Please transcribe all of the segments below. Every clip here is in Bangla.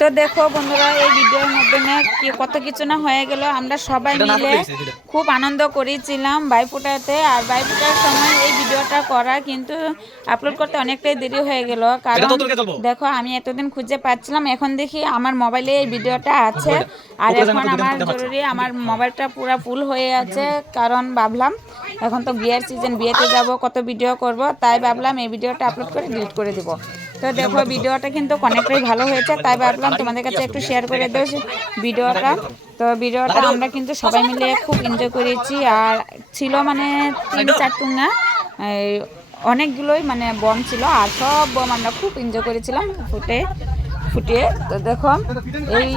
তো দেখো বন্ধুরা, এই ভিডিওর মাধ্যমে কত কিছু না হয়ে গেল। আমরা সবাই মিলে খুব আনন্দ করেছিলাম ভাইফোঁটাতে। আর ভাইফোঁটার সময় এই ভিডিওটা করা কিন্তু আপলোড করতে অনেকটাই দেরি হয়ে গেল, কারণ দেখো আমি এতদিন খুঁজে পাচ্ছিলাম, এখন দেখি আমার মোবাইলে এই ভিডিওটা আছে। আর এখন আমার জরুরি, আমার মোবাইলটা পুরো ফুল হয়ে আছে, কারণ ভাবলাম এখন তো বিয়ের সিজন, বিয়েতে যাব, কত ভিডিও করব, তাই ভাবলাম এই ভিডিওটা আপলোড করে ডিলিট করে দেবো। তো দেখো ভিডিওটা কিন্তু অনেকটাই ভালো হয়েছে, তাই ভাবলাম তোমাদের কাছে একটু শেয়ার করে দেবো ভিডিওটা। তো ভিডিওটা আমরা কিন্তু সবাই মিলে খুব এনজয় করেছি। আর ছিল মানে 3-4 টুঙ্গা, অনেকগুলোই মানে বম ছিল, আর সব বম আমরা খুব এনজয় করেছিলাম ফুটিয়ে। তো দেখো এই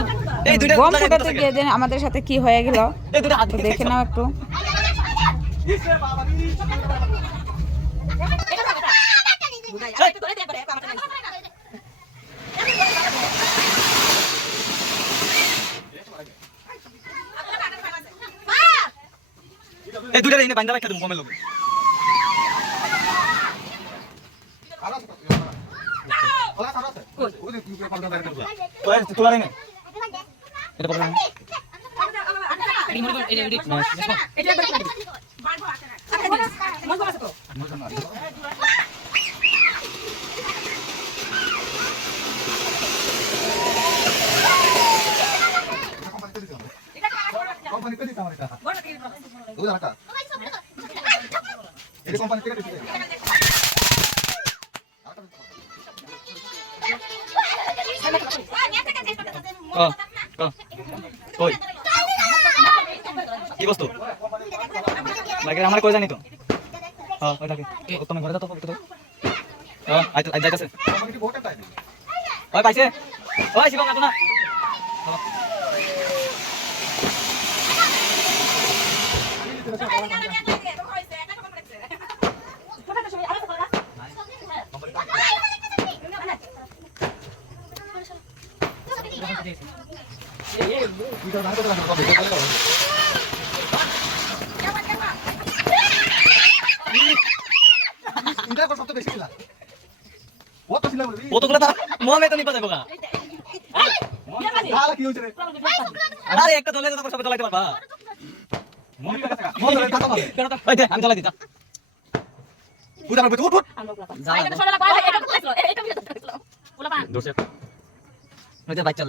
বম ফুটাতে গিয়ে যে আমাদের সাথে কি হয়ে গেল দেখে নাও একটু। এই দুইটা এনে বান্দা রাখা দেব কমে লগে ওলা সারা আছে ওই যে পাঁচটা দাঁড়াতে বলা ওই তোলা রে না এটা পড়া না রিমোট এই রে এটা বাড়বো আসে না মন আছে তো কোম্পানি কে দিতে আমার এটা বড় কি ওই জায়গাটা এই কোম্পানি থেকে দিতে ওই কি বস্তু লাগে আমার কই জানি তো হ্যাঁ ওই থাকে তুমি ঘরে যাও তো তো হ্যাঁ আই যাইতাছে ওই পাইছে ওই শিবম না তো না একটা চলে যেতে সবাই চালাইতে পারবা আমি চালাই দিচ্ছি বাচ্চা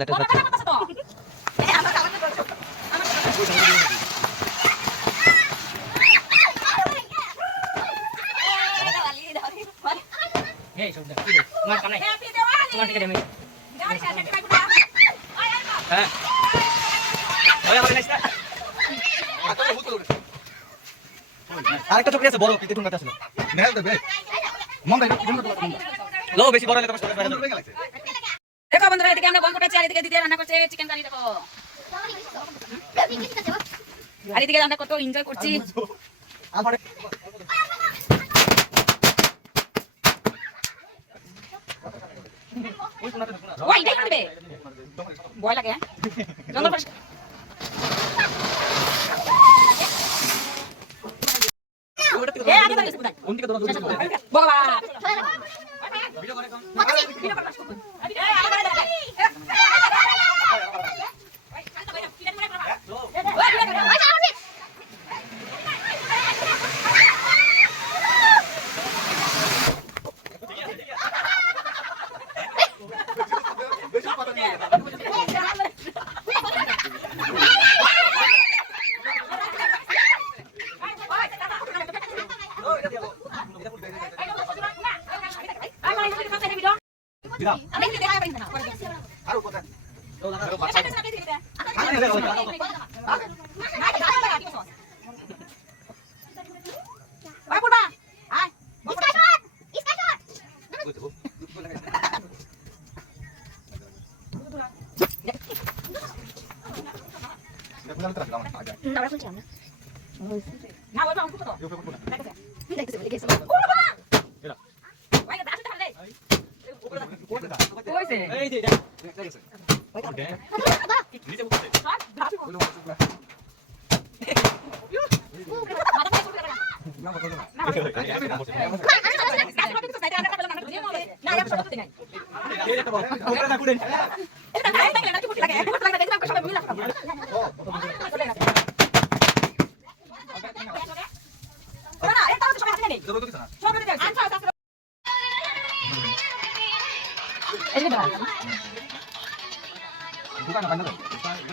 আরেকটা চোখ আছে বড় পিতে ঠুঙ্গাতে আছে নেল দেবে মন দেবে লো বেশি বড় হলে তোমার সাথে বাইরে গেছে দেখো বন্ধুরা, এদিকে আমরা বম ফুটাচ্ছি, আর এদিকে দিদি রান্না করছে চিকেন কারি। দেখো আর এদিকে আমরা কত এনজয় করছি। আমার ওই দেখো দেবে ভয় লাগে জঙ্গল পরিষ্কার এ আগে ধরে কোথায় কোন দিকে দৌড়াদৌড়ি বাবা ভিডিও করে কোন ভিডিও করবা এ আগে ধরে আর কোথা তো লাগা বাচ্চা ওটা না কুড়ে দোকান